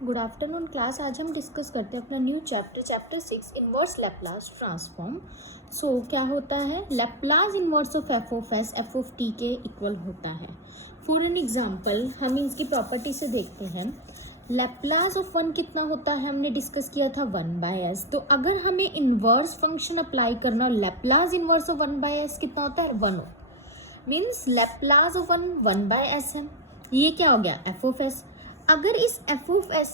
Good afternoon class. आज हम discuss करते हैं अपना new chapter 6 inverse Laplace transform. So क्या होता है, Laplace inverse of F of S F of T के इक्वल होता है। फॉर एन एग्जांपल हम इसकी प्रॉपर्टी से देखते हैं। लैप्लास ऑफ वन कितना होता है, हमने डिस्कस किया था 1/s। तो अगर हमें इन्वर्स फंक्शन अप्लाई करना हो, लैप्लास इन्वर्स ऑफ 1/s कितना होता है, 1 मीन्स लैप्लास ऑफ 1/s है। ये क्या हो गया, एफ ऑफ एस। अगर इस एफ ऑफ एस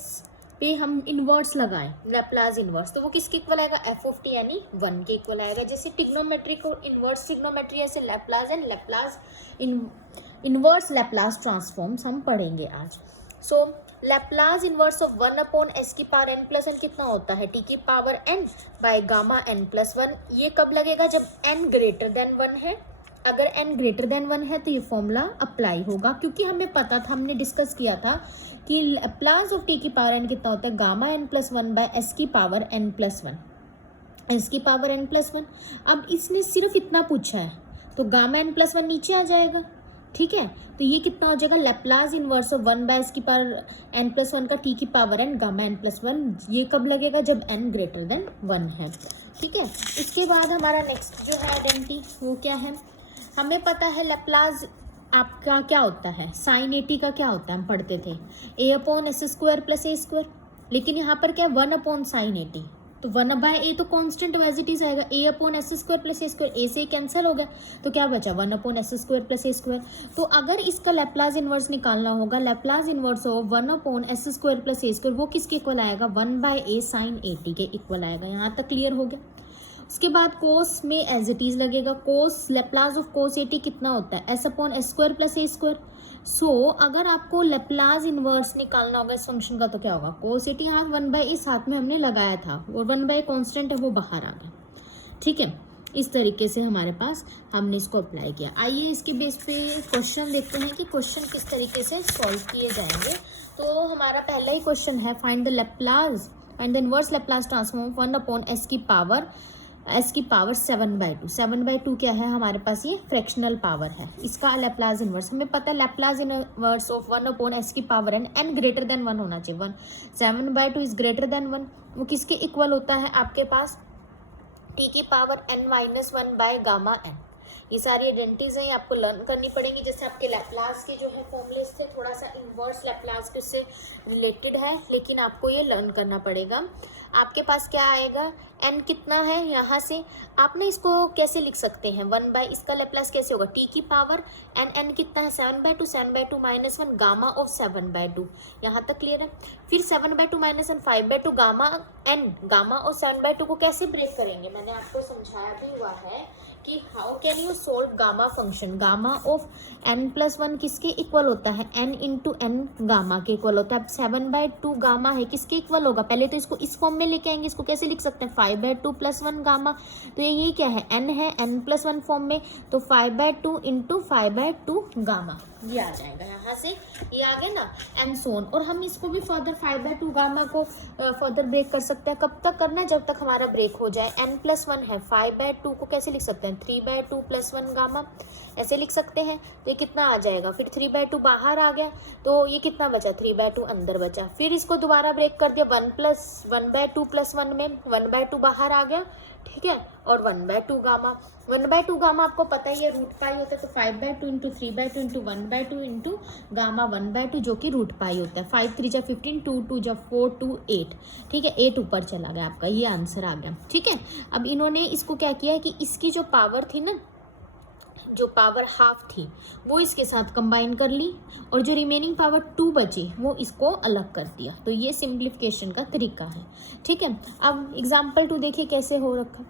पे हम इन्वर्स लगाएं, लैप्लास इन्वर्स, तो वो किसके इक्वल आएगा, एफ ऑफ टी यानी 1 के इक्वल आएगा। जैसे ट्रिग्नोमेट्री को इन्वर्स ट्रिग्नोमेट्री, ऐसे Laplace and Laplace inverse Laplace transforms हम पढ़ेंगे आज। सो लैप्लास इन्वर्स ऑफ 1/s की पावर n प्लस n कितना होता है, t की power n by gamma n plus 1। ये कब लगेगा, जब n ग्रेटर देन 1 है। अगर n ग्रेटर देन 1 है तो ये फॉर्मूला अप्लाई होगा, क्योंकि हमें पता था, हमने डिस्कस किया था कि लैप्लास ऑफ t की पावर n कितना होता है, gamma n plus 1 by s की पावर n प्लस 1, s की पावर n प्लस 1। अब इसने सिर्फ इतना पूछा है तो गामा n प्लस 1 नीचे आ जाएगा, ठीक है। तो ये कितना हो जाएगा, Laplace inverse of 1 by s की पावर n प्लस 1 का t की power n gamma n plus 1। ये कब लगेगा, जब n ग्रेटर देन 1 है, ठीक है। इसके बाद हमारा नेक्स्ट जो है आइडेंटिटी, वो क्या है, हमें पता है लैप्लास आपका क्या होता है, साइन 80 का क्या होता है, हम पढ़ते थे a/s² प्लस a²। लेकिन यहाँ पर क्या है, 1/sin 80। तो 1/a तो कांस्टेंट एज इट इज आएगा, a/s² प्लस a², a से कैंसिल हो गया तो क्या बचा, 1/s² प्लस a²। तो अगर इसका लैप्लास इन्वर्स निकालना होगा, लैप्लास इन्वर्स हो 1/s² प्लस a², वो किसके इक्वल आएगा, 1/a sin 80 के इक्वल आएगा। यहाँ तक क्लियर हो गया। उसके बाद कोस में एज इट इज लगेगा, कोस लैप्लास ऑफ कोस 80 कितना होता है, s/s² प्लस a²। सो अगर आपको लैप्लास इन्वर्स निकालना होगा इस फंक्शन का तो क्या होगा, कोस 80 यहाँ 1/a साथ में हमने लगाया था और 1/a कांस्टेंट है वो बाहर आ गया, ठीक है। इस तरीके से हमारे पास हमने इसको अप्लाई किया। आइए इसके बेस पे क्वेश्चन देखते हैं कि क्वेश्चन किस तरीके से सॉल्व किए जाएंगे। तो हमारा पहला ही क्वेश्चन है, find the Laplace and the inverse Laplace transform 1/s की पावर 7/2। 7/2 क्या है हमारे पास, ये फ्रैक्शनल पावर है। इसका लैप्लास इन्वर्स हमें पता है, लैप्लास इन्वर्स ऑफ 1/s की पावर n ग्रेटर देन 1 होना चाहिए। 7/2 इज ग्रेटर देन 1, वो किसके इक्वल होता है आपके पास, t की power n-1 by gamma n। ये सारी आइडेंटिटीज हैं, आपको लर्न करनी पड़ेंगी। जैसे आपके लैप्लास के जो है फॉर्मूलेस थे, थोड़ा सा इन्वर्स लैप्लास के से रिलेटेड है, लेकिन आपको ये लर्न करना पड़ेगा। आपके पास क्या आएगा, n कितना है, यहाँ से आपने इसको कैसे लिख सकते हैं, 1/, इसका लैप्लास कैसे होगा, t की पावर n कितना है, 7/2, 7/2 माइनस 1 गामा ऑफ 7/2। यहाँ तक क्लियर है। फिर 7/2 माइनस 1 5/2 गामा n, गामा और 7/2 को कैसे ब्रेक करेंगे, मैंने आपको समझाया भी हुआ है कि how can you solve gamma function. Gamma of n plus 1 किसके इक्वल होता है, n इंटू n गामा के इक्वल होता है। 7/2 गामा है, किसके इक्वल होगा, पहले तो इसको इस फॉर्म में लेके आएंगे। इसको कैसे लिख सकते हैं, 5/2 प्लस 1 गामा। तो ये क्या है, n है, n प्लस 1 फॉर्म में, तो 5/2 इंटू 5/2 गामा, ये आ जाएगा। यहाँ से ये आ गया ना, एंड सोन। और हम इसको भी फर्दर 5/2 गामा को फर्दर ब्रेक कर सकते हैं। कब तक करना है, जब तक हमारा ब्रेक हो जाए। n प्लस 1 है, 5/2 को कैसे लिख सकते हैं, 3/2 प्लस 1 गामा, ऐसे लिख सकते हैं। तो ये कितना आ जाएगा, फिर 3/2 बाहर आ गया तो ये कितना बचा, 3/2 अंदर बचा। फिर इसको दोबारा ब्रेक कर दिया, 1/2 प्लस 1 में 1/2 बाहर आ गया, ठीक है। और 1/2 गामा, 1/2 गामा आपको पता ही है रूट पाई होता है। तो 5/2 इंटू 3/2 इंटू 1/2 इंटू गामा 1/2 जो कि रूट पाई होता है। 5 3 जा 15, 2 2 जा 4 2 8, ठीक है। 8 ऊपर चला गया आपका, ये आंसर आ गया, ठीक है। अब इन्होंने इसको क्या किया कि इसकी जो पावर थी ना, जो पावर हाफ थी वो इसके साथ कंबाइन कर ली, और जो रिमेनिंग पावर 2 बची वो इसको अलग कर दिया। तो ये सिंप्लीफिकेशन का तरीका है, ठीक है। अब एग्जांपल 2 देखिए कैसे हो रखा।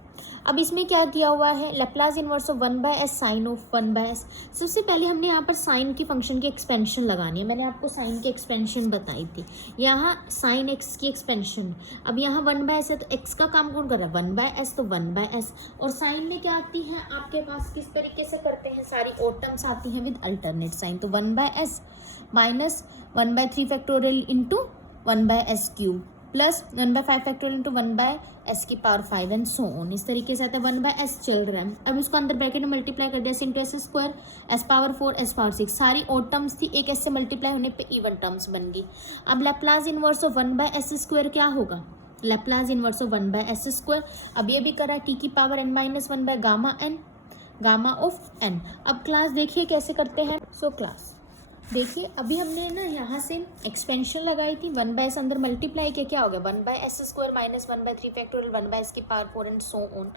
अब इसमें क्या दिया हुआ है, Laplace inverse of 1/s sine of 1/s। सबसे पहले हमने यहाँ पर साइन की फंक्शन की एक्सपेंशन लगानी है। मैंने आपको साइन की एक्सपेंशन बताई थी, यहाँ साइन x की एक्सपेंशन। अब यहाँ 1/s है तो x का काम कौन कर रहा है, 1/s, तो 1/s। और साइन में क्या आती है आपके पास, किस तरीके से करते हैं, सारी और टर्म्स आती हैं विद अल्टरनेट साइन। तो 1/s minus 1/3 factorial into 1/s cube, plus 1/5 into 1/s की पावर 5 एंड सो ऑन। इस तरीके से आता है 1/s चल रहा है। अब इसको अंदर ब्रैकेट में मल्टीप्लाई कर दिया, s into S square, s power 4 s power 6, सारी ऑड टर्म्स थी, एक s से मल्टीप्लाई होने पे इवन टर्म्स बन गई। अब Laplace inverse of 1/s square क्या होगा, Laplace inverse of 1/s square. अब ये भी करा t की power n-1 by gamma n, gamma of n। अब क्लास देखिए कैसे करते हैं। सो क्लास देखिए, अभी हमने ना यहाँ से एक्सपेंशन लगाई थी, 1/s अंदर मल्टीप्लाई किया, क्या हो गया 1/s square minus 1/3 factorial 1/s की पावर 4 एंड सो ऑन।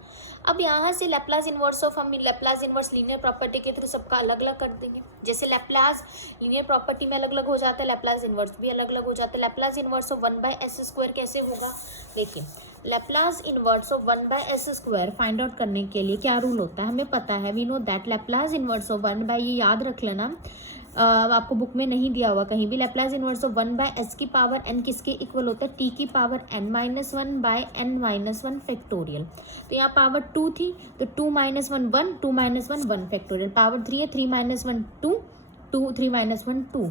अब यहाँ से लैप्लास इनवर्स ऑफ, हम लैप्लास इनवर्स लीनियर प्रॉपर्टी के थ्रू सबका अलग अलग कर देंगे। जैसे लैप्लास लीनियर प्रॉपर्टी में अलग अलग हो जाता है, लैप्लास इनवर्स भी अलग अलग हो जाता है। Laplace inverse of 1/s square कैसे होगा, देखिए Laplace inverse of 1/s square find out करने के लिए क्या रूल होता है, हमें पता है, we know that Laplace inverse of 1/, ये याद रख लेना, आपको बुक में नहीं दिया हुआ कहीं भी। लैप्लास इनवर्स ऑफ 1/s की पावर n किसके इक्वल होता है, t की power n-1 by n-1 factorial. तो यहाँ पावर 2 थी तो 2 - 1 1, 2 - 1 1 फैक्टोरियल, पावर 3 है 3 - 1 2, 2 3 - 1 2,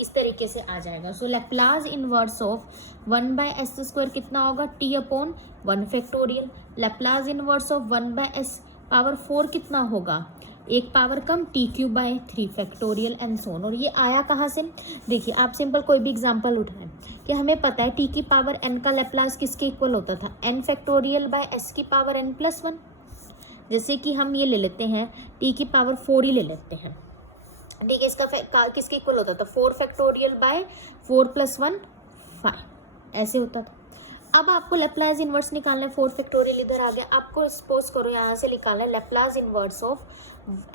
इस तरीके से आ जाएगा। So Laplace inverse of 1/s square कितना होगा, t/1 factorial. Laplace inverse of 1/s power 4 कितना होगा, एक पावर कम t³/3 factorial and so on. और ये आया कहाँ से, देखिए आप सिंपल कोई भी एग्जांपल उठाएं कि हमें पता है t की पावर n का लैप्लास किसके इक्वल होता था, n फैक्टोरियल बाय s की पावर n+1। जैसे कि हम ये ले लेते हैं t की पावर 4 ही ले लेते हैं, ठीक है, इसका किसके इक्वल होता था 4 फैक्टोरियल बाय 4 + 1 5, ऐसे होता था। अब आपको लैप्लास इनवर्स निकालना है, 4 फैक्टोरियल इधर आ गया, आपको सपोज करो यहाँ से निकालना है लैप्लास इनवर्स ऑफ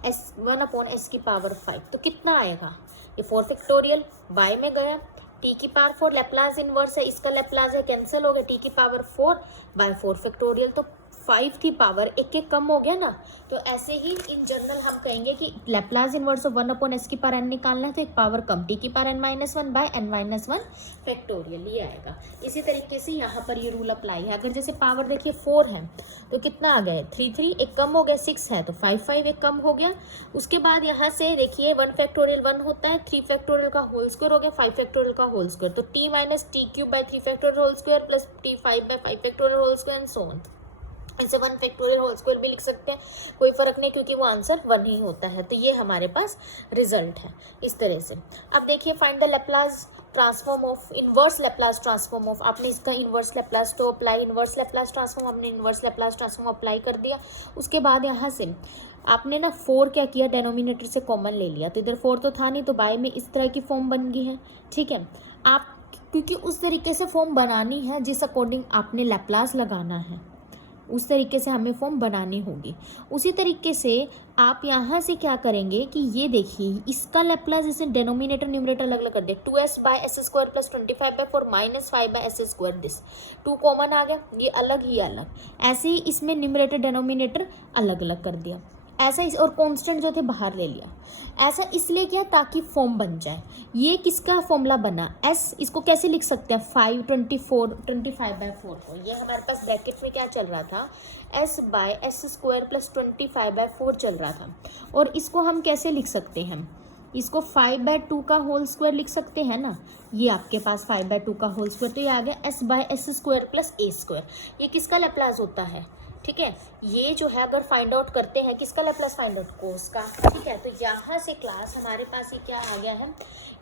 s1/s की पावर 5, तो कितना आएगा, ये 4 फैक्टोरियल बाय में गया, t की पावर 4 लैप्लास इनवर्स है, इसका लैप्लास है कैंसिल हो गया, t की पावर 4 बाय 4 फैक्टोरियल, तो 5 थी पावर, एक एक कम हो गया ना। तो ऐसे ही इन जनरल हम कहेंगे कि लैप्लास इनवर्स ऑफ 1/s की पावर n निकालना है तो एक पावर कम, t की power n-1 by n-1 factorial, ये आएगा। इसी तरीके से यहाँ पर ये रूल अप्लाई है। अगर जैसे पावर देखिए 4 है तो कितना आ गया 3 3, एक कम हो गया, 6 है तो 5 5, एक कम हो गया। उसके बाद यहाँ से देखिए 1 फैक्टोरियल 1 होता है, 3 फैक्टोरियल का होल स्क्वायर हो गया, 5 फैक्टोरियल का होल स्क्वायर, तो t - t³/3 factorial whole square plus t5/5 factorial whole square and so on. ऐसे 1 फैक्टोरियल होल स्क्वायर भी लिख सकते हैं, कोई फर्क नहीं, क्योंकि वो आंसर 1 ही होता है। तो ये हमारे पास रिजल्ट है इस तरह से। अब देखिए find the Laplace transform of inverse Laplace transform of, आपने इसका इनवर्स लैप्लास तो अप्लाई, इनवर्स लैप्लास ट्रांसफॉर्म हमने इनवर्स लैप्लास ट्रांसफॉर्म अप्लाई कर दिया। उसके बाद यहाँ से आपने ना 4 क्या किया, डेनोमिनेटर से कॉमन ले लिया, तो इधर 4 तो था नहीं, तो बाय में इस तरह की फॉर्म बन गई है, ठीक है। आप क्योंकि उस तरीके से फॉर्म बनानी है जिस अकॉर्डिंग आपने लैप्लास लगाना है, उस तरीके से हमें फॉर्म बनानी होगी। उसी तरीके से आप यहाँ से क्या करेंगे कि ये देखिए इसका लैप्लास, जैसे डेनोमिनेटर न्यूमरेटर अलग अलग कर दिया, 2s/s square plus 25/4 minus 5/s square, this 2 common आ गया, ये अलग ही अलग। ऐसे ही इसमें न्यूमरेटर डेनोमिनेटर अलग अलग कर दिया, ऐसा इस, और कांस्टेंट जो थे बाहर ले लिया। ऐसा इसलिए किया ताकि फॉर्म बन जाए। ये किसका फॉर्मूला बना, s, इसको कैसे लिख सकते हैं 25/4 को, ये हमारे पास ब्रैकेट में क्या चल रहा था, s/s स्क्वायर प्लस 25/4 चल रहा था। और इसको हम कैसे लिख सकते हैं, इसको 5/2 का होल स्क्वायर लिख सकते हैं ना, ये आपके पास 5/2 का होल स्क्वायर, तो ये आ गया s/s square plus a square. ये किसका लैप्लास होता है, ठीक है, ये जो है अगर फाइंड आउट करते हैं किसका लैप्लास फाइंड आउट, कोस का, ठीक है। तो यहाँ से क्लास हमारे पास ये क्या आ गया है,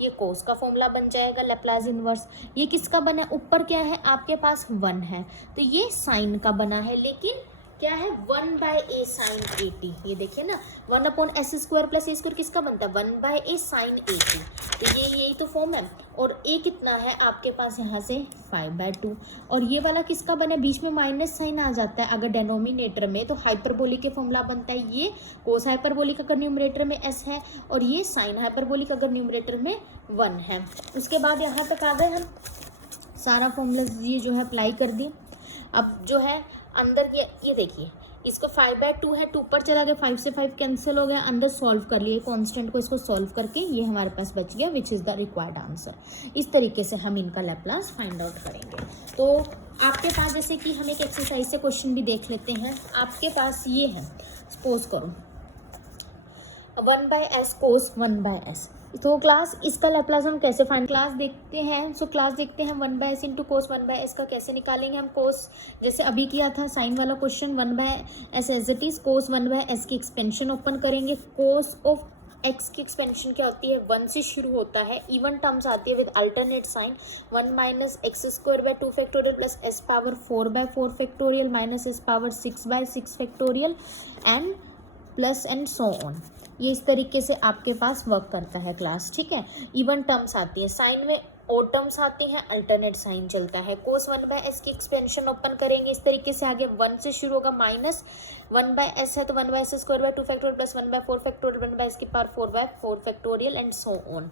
ये कोस का फॉर्मूला बन जाएगा लैप्लास इनवर्स। ये किसका बना है, ऊपर क्या है आपके पास 1 है, तो ये साइन का बना है, लेकिन क्या है 1/a साइन 80, ये देखिए ना 1/s square plus a square किसका बनता है 1/a साइन 80, तो ये यही तो फॉर्म है। और a कितना है आपके पास यहाँ से 5/2, और ये वाला किसका बना है, बीच में माइनस साइन आ जाता है अगर डेनोमिनेटर में, तो हाइपरबोलिक के फॉर्मूला बनता है ये कोस हाइपरबोलिक अगर न्यूमरेटर में s है, और ये साइन हाइपरबोलिक अगर न्यूमरेटर में 1 है। उसके बाद यहाँ तक आ गए हम, सारा फॉर्मूला ये जो है अप्लाई कर दिए। अब जो है अंदर ये देखिए, इसको 5/2 है, 2 पर चला गया, 5 से 5 कैंसिल हो गया, अंदर सॉल्व कर लिए कांस्टेंट को, इसको सॉल्व करके ये हमारे पास बच गया which is the required answer. इस तरीके से हम इनका लैप्लास फाइंड आउट करेंगे। तो आपके पास जैसे कि हम एक एक्सरसाइज से क्वेश्चन भी देख लेते हैं। आपके पास ये है, सपोज करो 1/s कोस 1/s, तो क्लास इसका लैप्लास हम कैसे फाइंड क्लास देखते हैं। सो क्लास देखते हैं 1/s इंटू कोस 1/s का कैसे निकालेंगे हम। कोस जैसे अभी किया था साइन वाला question 1/s as it is. Cos 1/s की एक्सपेंशन ओपन करेंगे। कोस ऑफ एक्स की एक्सपेंशन क्या होती है, 1 से शुरू होता है, इवन टर्म्स आती है with alternate sine. 1 minus x square by 2 factorial plus s power 4/4 factorial minus s power 6/6 factorial and plus and so on. ये इस तरीके से आपके पास वर्क करता है क्लास, ठीक है। इवन टर्म्स आती है, साइन में ओड टर्म्स आती हैं, अल्टरनेट साइन चलता है। कोस 1/s की एक्सपेंशन ओपन करेंगे इस तरीके से, आगे 1 से शुरू होगा, माइनस 1/s है तो 1/s square by 2 factorial plus 1/4 factorial 1/s की power 4/4 factorial and so on.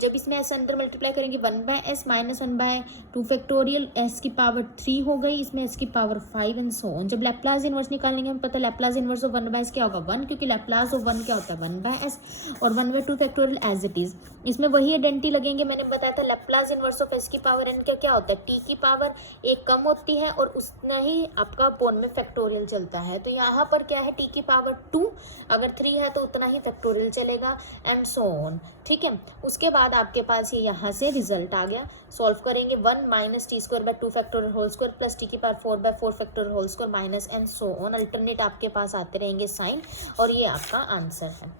जब इसमें ऐसे अंदर मल्टीप्लाई करेंगे 1/s माइनस 1/2 फैक्टोरियल, s की पावर 3 हो गई, इसमें s की पावर 5 एंड सो ऑन। जब लैप्लास इन्वर्स निकालेंगे हम पता लैप्लास इन्वर्स ऑफ 1/s क्या होगा 1, क्योंकि लैप्लास ऑफ 1 क्या होता है 1/s और 1/2 फैक्टोरियल एज इट इज। इसमें वही आइडेंटिटी लगेंगे, मैंने बताया था लैप्लास इन्वर्स ऑफ s की पावर n क्या होता है t की पावर 1 कम होती है और उतना ही आपका अपॉन में फैक्टोरियल चलता है। तो यहाँ पर क्या है t की पावर 2, अगर 3 है तो उतना ही फैक्टोरियल चलेगा एंड सो ऑन, ठीक है। उसके बाद आपके पास ये यहाँ से रिजल्ट आ गया। सॉल्व करेंगे 1 minus T square by 2 factorial whole square plus T की power 4/4 factorial whole square minus and so on. Alternate आपके पास आते रहेंगे साइन और ये आपका आंसर है।